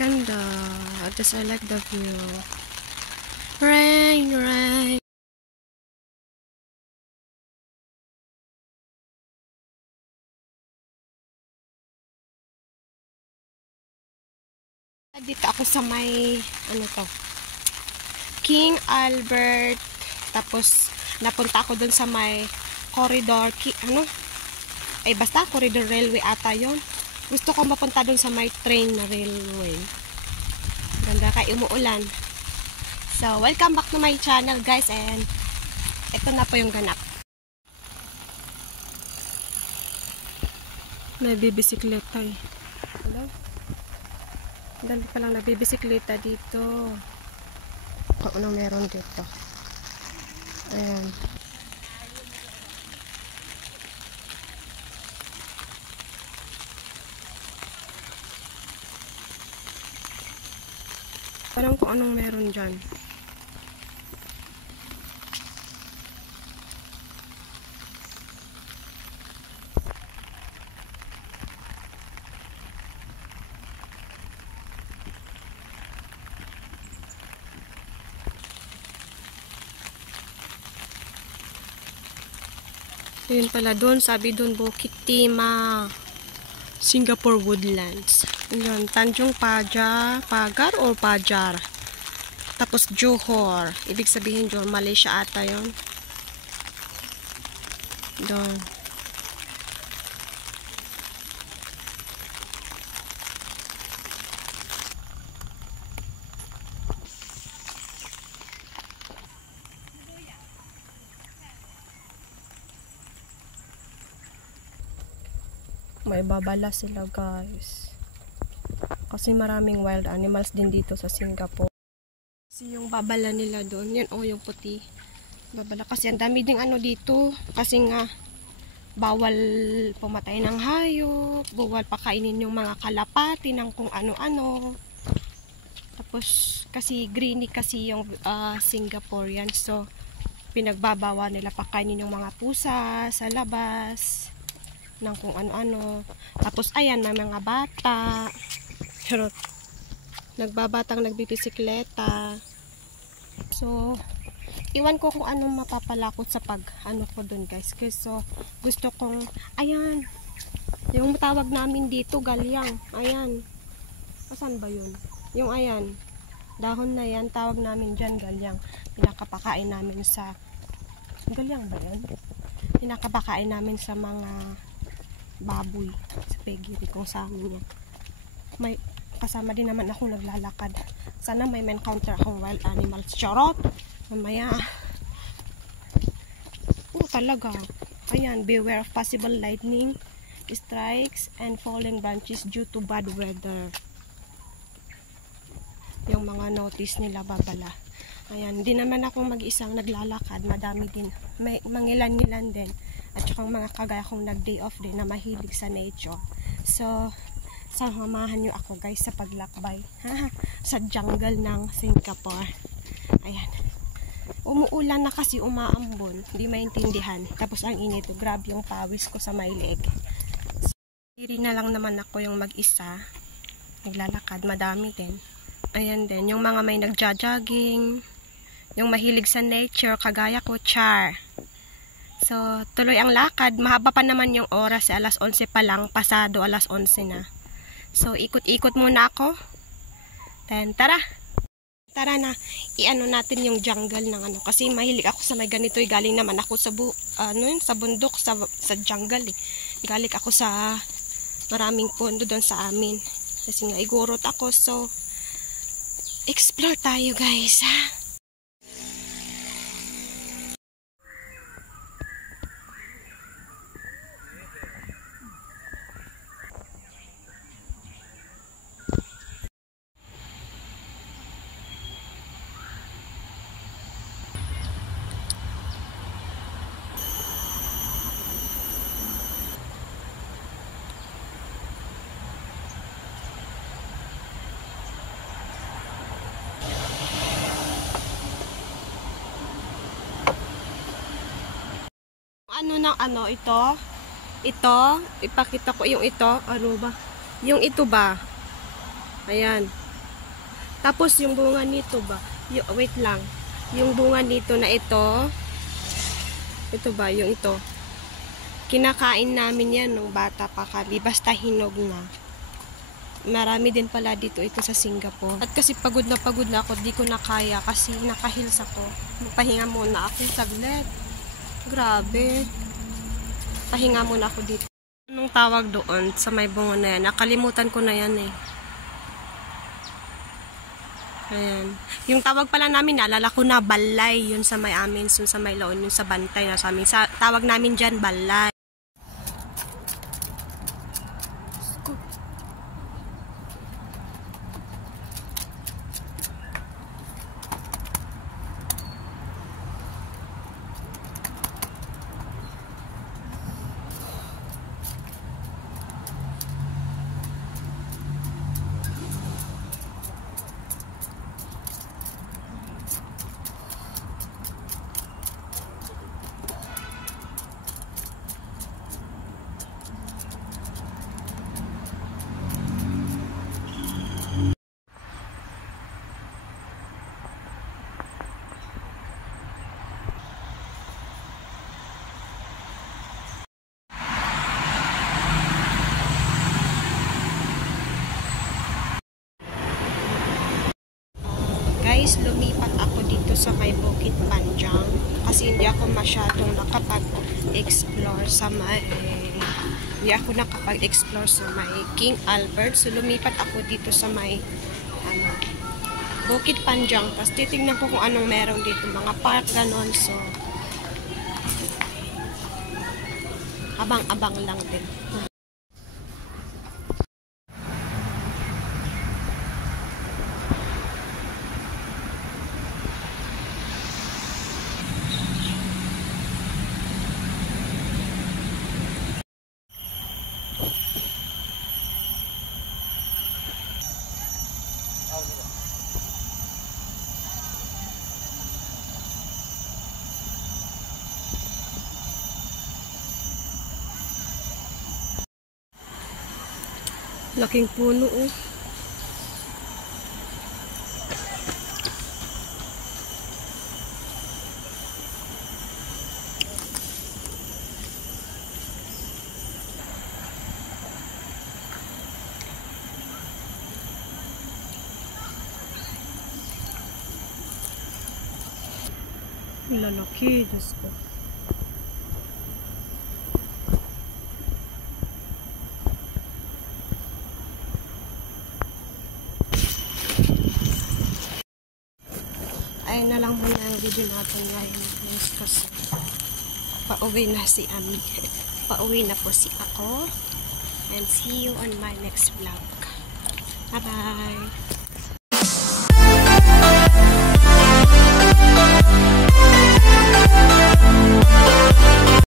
Ganda. Just I like the view. Rain, rain. Dito ako sa may, ano to? King Albert. Tapos, napunta ako dun sa may corridor. Ay, basta corridor railway ata yon. Gusto ko mapunta dun sa may train na railway. Ganda kay umuulan. So, welcome back to my channel guys, and ito na po yung ganap. May bibisikleta eh. Hello? Dali pa lang nabibisikleta dito. Kung anong meron dito. Ayan. Parang kung anong meron dyan. Yun pala doon, sabi doon Bukit Timah, Singapore Woodlands. Yun, Tanjung Pagar or Pajar. Tapos Johor. Ibig sabihin Johor, Malaysia ata yun. Doon. May babala sila guys. Kasi maraming wild animals din dito sa Singapore. Kasi yung babala nila doon, yun yung puti. Babala kasi ang dami ding ano dito. Kasi nga bawal pumatay ng hayop, bawal pakainin yung mga kalapati ng kung ano-ano. Tapos kasi greeny kasi yung Singaporean, so pinagbabawa nila pakainin yung mga pusa sa labas ng kung ano-ano. Tapos ayan, may mga bata. Charot. Nagbabatang nagbibisikleta. So, iwan ko kung anong mapapalakot sa pag ano ko dun guys. So, gusto kong, ayan, yung tawag namin dito, galyang. Ayan. Asan ba yun? Yung ayan, dahon na yan, tawag namin dyan, galyang. Pinakapakain namin sa, galyang ba yan? Pinakapakain namin sa mga baboy sa piggery kung sa amin yan. May kasama din naman ako naglalakad. Sana may encounter akong wild animals. Charot! Mamaya. Talaga. Ayan, beware of possible lightning strikes and falling branches due to bad weather. Yung mga notice nila babala. Ayan, di naman ako mag-isang naglalakad. Madami din. May mangilan-ngilan din. At saka mga kagaya kong nag-day off din na mahilig sa nature. So, samahan nyo ako guys sa paglakbay. Sa jungle ng Singapore. Ayan. Umuulan na kasi umaambon. Hindi maintindihan. Tapos ang init. Grabe yung pawis ko sa my leg. Diri na lang naman ako yung mag-isa. Naglalakad. Madami din. Ayan din. Yung mga may nagja-jogging. Yung mahilig sa nature. Kagaya ko. Char. So, tuloy ang lakad. Mahaba pa naman yung oras. Alas 11 pa lang. Pasado alas 11 na. So, ikot-ikot muna ako. Then, tara. Tara na. I-ano natin yung jungle ng ano. Kasi mahilig ako sa may ganito. Galing naman ako sa sa bundok. Sa jungle eh. Galing ako sa maraming pondo doon sa amin. Kasi nga igurot ako. So, explore tayo guys ha. Ano ng ano ito ipakita ko yung ito, ano ba yung ito ba, ayan, Tapos yung bunga nito ba? Wait lang. Yung bunga nito na ito ba? Yung ito. Kinakain namin yan nung bata pa kami. Basta hinog na. Marami din pala dito ito sa Singapore. At kasi pagod na ako. Di ko na kaya kasi nakahils ako. Magpahinga muna ako saglit. Grabe. Pahinga muna ako dito. Anong tawag doon sa may bunga na yan? Nakalimutan ko na yan eh. Ayan. Yung tawag pala namin, naalala ko na, balay. Yun sa may amin, yun sa may laon, yun sa bantay na sa amin. Tawag namin dyan, balay. Guys, lumipat ako dito sa may Bukit Panjang kasi hindi ako masyadong nakapag-explore sa may King Albert. So lumipat ako dito sa may Bukit Panjang. Tapos titingnan ko kung anong meron dito, mga park ganon. So abang-abang lang din. Laking puno oh. Lalaki, Diyos ko. Ayun na lang muna ang video natin ngayon guys kasi pauwi na si Ami. Pauwi na po si ako. And see you on my next vlog. Bye bye!